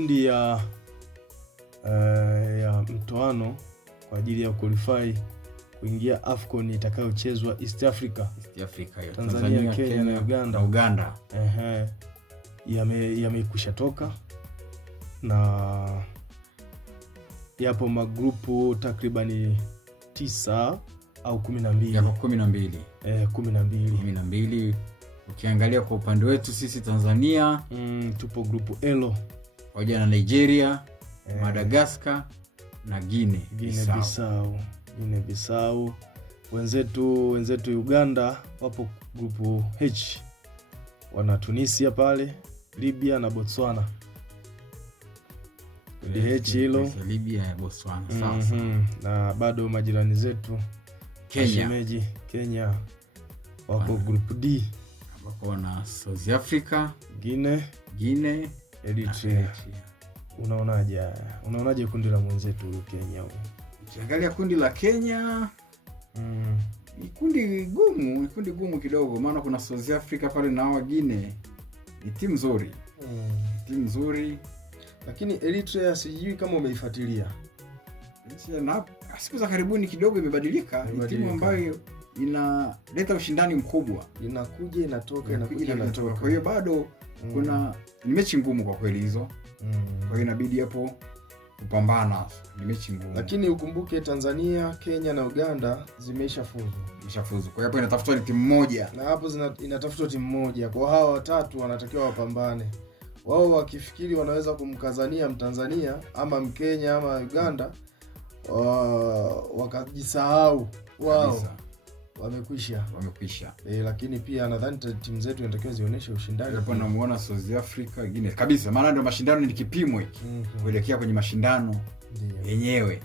makundi ya mtoano kwa ajili ya qualify kuingia AFCON itakayochezwa East Africa. Tanzania, Kenya na Uganda. Yamekwisha toka na yapo magrupu takribani 9 au 12. Yapo 12. 12. Ukiangalia kwa upande wetu sisi Tanzania, tupo grupu L pamoja na Nigeria, Madagascar na Guinea Bissau. Wenzetu Uganda wapo grupu H. Wana Tunisia pale, Libya na Botswana. H hilo Libya na Botswana. Na bado majirani zetu Kenya wako grupu D ambapo wana South Africa, Guinea, Eritrea. Unaonaje kundi la mwenzetu Kenya huko? Ukiangalia kundi la Kenya ni kundi gumu kidogo, maana kuna South Africa pale na hawa Guinea. Ni timu nzuri. Lakini Eritrea sijui kama umeifuatilia. Na siku za karibuni kidogo imebadilika. Ni timu ambayo inaleta ushindani mkubwa. Inakuja inatoka. Kwa hiyo bado kuna ni mechi ngumu kwa kweli hizo. Kwa hiyo inabidi hapo kupambana. Ni mechi ngumu. Lakini ukumbuke Tanzania, Kenya na Uganda zimeshafuzu. Kwa hiyo hapo inatafutwa timu moja. Na hapo inatafutwa timu moja. Kwa hawa watatu wanatakiwa wapambane. Wao wakifikiri wanaweza kumkazania Mtanzania ama Mkenya ama Uganda, wakajisahau wao. Wamekwisha. Lakini pia nadhani timu zetu inatakiwa zionyeshe ushindani. Hapo namuona South Africa Guinea kabisa, maana ndio mashindano ni kipimo hiki kuelekea kwenye mashindano yenyewe.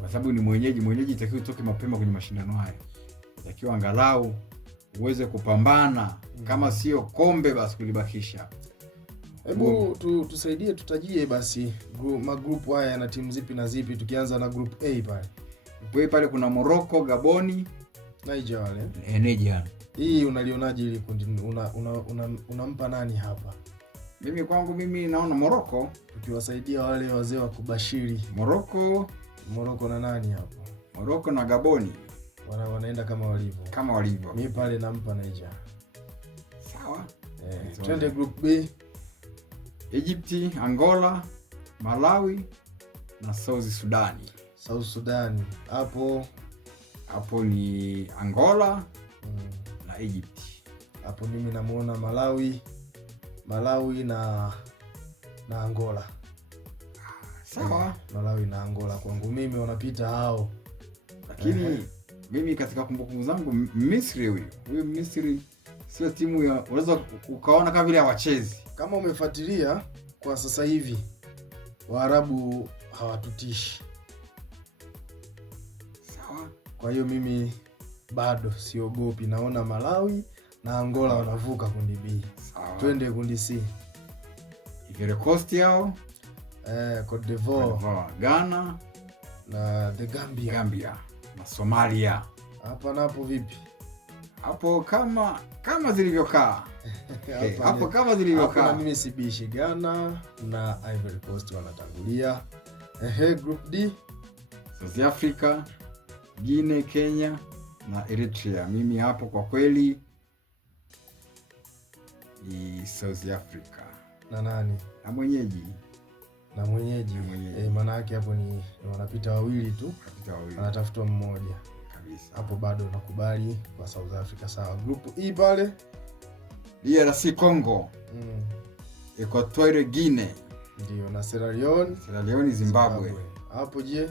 Kwa sababu ni mwenyeji itakiwa utoke mapema kwenye mashindano haya. Itakiwa angalau uweze kupambana, kama sio kombe basi kulibakisha. Hebu tusaidie, tutajie basi magrupu haya na timu zipi na zipi, tukianza na group A pale. Group A pale kuna Morocco, Gaboni, Niger wale. Niger. Hii unalionaje ile kundi? Unampa nani hapa? Mimi naona Morocco, tukiwasaidia wale wazee wa kubashiri. Morocco na nani hapo? Morocco na Gaboni. Wanaenda kama walivyo. Mimi pale nampa Niger. Sawa. Twende group B. Egypt, Angola, Malawi na South Sudan. Hapo ni Angola na Egypt. Hapo mimi namuona Malawi na Angola. Sawa. Malawi na Angola kwangu mimi wanapita hao. Lakini mimi katika kumbukumbu zangu Misri sio timu ya unaweza ukaona kama vile hawachezi. Kama umefuatilia kwa sasa hivi, Waarabu hawatutishi. Sawa. Kwa hiyo mimi bado siogopi, naona Malawi na Angola wanavuka kundi B. Sawa. Twende kundi C. Ivory Coast yao, Cote d'Ivoire, Ghana na the Gambia na Somalia. Hapa napo vipi? Hapo kama zilivyokaa. Hapo kama zilivyokaa. Hapo mimi sibishi, Ghana na Ivory Coast wanatangulia. Group D, South Africa, Guinea, Kenya na Eritrea. Mimi hapo kwa kweli ni South Africa. Na nani? Na mwenyeji. Maana yake hapo ni wanapita wawili tu. Anatafutwa mmoja. Kabisa. Hapo bado nakubali kwa South Africa. Sawa. Group E pale, DRC Congo, Equatorial Guinea, ndio, na Sierra Leone, Zimbabwe. Hapo je?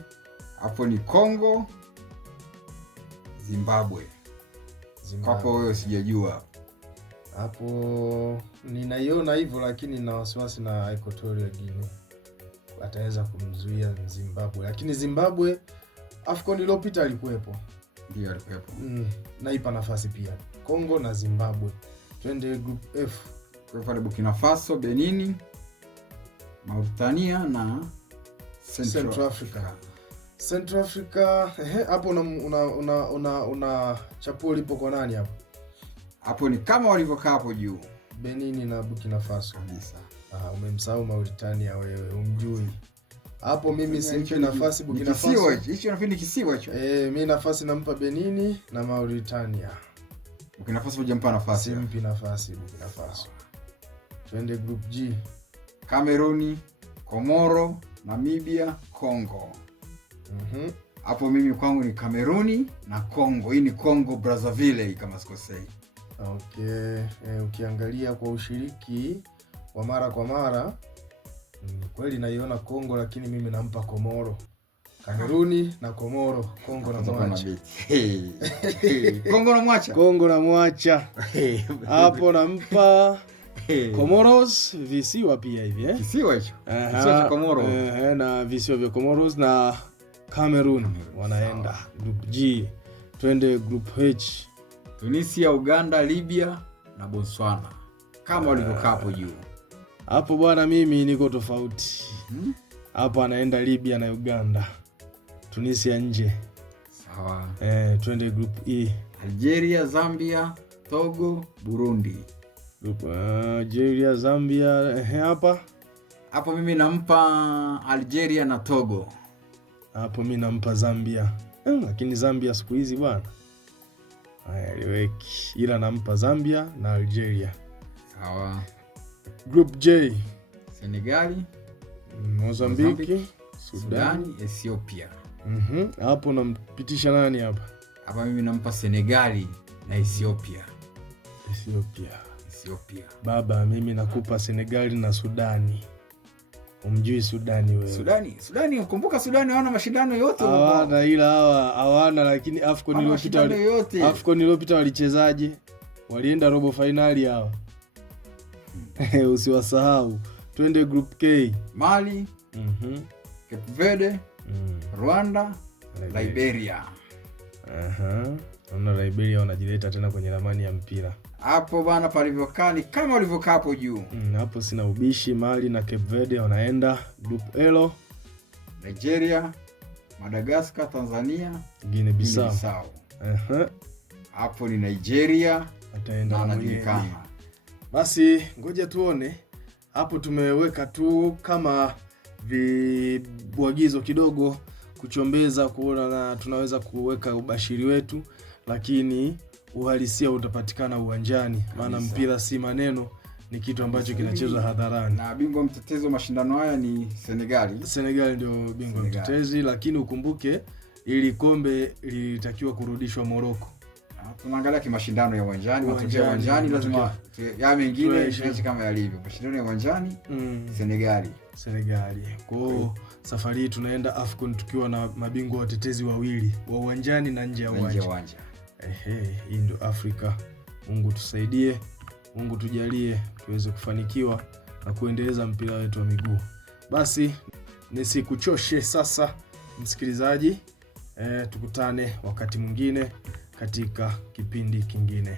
Hapo ni Congo, Zimbabwe. Hapo wewe sijajua. Hapo ninaiona hivyo, lakini na wasiwasi na Equatorial Guinea. Ataweza kumzuia Zimbabwe. Lakini Zimbabwe AFCON iliyopita alikuwepo. Ndio alikuwepo. Naipa nafasi pia Congo na Zimbabwe. Twende group F. Kwa pale Burkina Faso, Benin, Mauritania na Central Africa. Hapo una chapuo lipo kwa nani hapo? Hapo ni kama walivyokaa hapo juu. Benin na Burkina Faso. Kabisa. Umemsahau Mauritania wewe, umjui. Hapo mimi simpi nafasi Burkina Faso. Hicho nafikiri kisiwa hicho. Mimi nafasi nampa Benini na Mauritania. Burkina Faso hujampa nafasi. Simpi nafasi Burkina Faso. Twende group G. Kameruni, Komoro, Namibia, Kongo. Hapo mimi kwangu ni Kameruni na Kongo. Hii ni Kongo Brazzaville kama sikosei. Okay, ukiangalia kwa ushiriki wa mara kwa mara kweli naiona Kongo, lakini mimi nampa Komoro. Kameruni na Komoro, Kongo na mwacha. Kongo na mwacha. Hapo nampa Comoros, visiwa pia hivi Kisiwa hicho. Kisiwa cha Komoro. Na visiwa vya Comoros na Cameroon wanaenda group G. Twende group H. Tunisia, Uganda, Libya na Botswana. Kama walivyokaa hapo juu. Hapo bwana mimi niko tofauti. Hapo anaenda Libya na Uganda. Tunisia nje. Sawa. Twende group E. Algeria, Zambia, Togo, Burundi. Group Algeria, Zambia, hapa. Hapo mimi nampa Algeria na Togo. Hapo mimi nampa Zambia. Lakini Zambia siku hizi bwana. Liweki. Ila nampa Zambia na Algeria. Sawa. Group J. Senegali, Mozambiki, Sudani, Ethiopia. Hapo nampitisha nani hapa? Hapa mimi nampa Senegali na Ethiopia. Baba mimi nakupa Senegali na Sudani. Umjui Sudani wewe? Sudani ukumbuka Sudani hawana mashindano yote huko. Ila hawana, lakini AFCON iliyopita walichezaje? Walienda robo finali hao. Usiwasahau. Twende group K. Mali, Cape Verde, Rwanda, Liberia. Naona Liberia wanajileta tena kwenye ramani ya mpira. Hapo bana palivyokaa ni kama walivyokaa hapo juu. Hapo sina ubishi. Mali na Cape Verde wanaenda group L. Nigeria, Madagascar, Tanzania, Guinea Bissau. Hapo ni Nigeria ataenda anajulikana. Basi ngoja tuone. Hapo tumeweka tu kama vibwagizo kidogo kuchombeza kuona na tunaweza kuweka ubashiri wetu, lakini uhalisia utapatikana uwanjani. Maana mpira si maneno, ni kitu ambacho kinachezwa hadharani. Na bingwa mtetezi wa mashindano haya ni Senegali. Senegali ndio bingwa mtetezi, lakini ukumbuke ili kombe lilitakiwa kurudishwa Morocco. Tunaangalia kimashindano ya uwanjani, matokeo ya uwanjani lazima ya mengine yache kama yalivyo. Mashindano ya uwanjani Senegali. Kwa safari hii tunaenda AFCON tukiwa na mabingwa watetezi wawili wa uwanjani na nje ya uwanja. Hii ndio Afrika. Mungu tusaidie, Mungu tujalie tuweze kufanikiwa na kuendeleza mpira wetu wa miguu. Basi nisikuchoshe sasa msikilizaji, tukutane wakati mwingine katika kipindi kingine.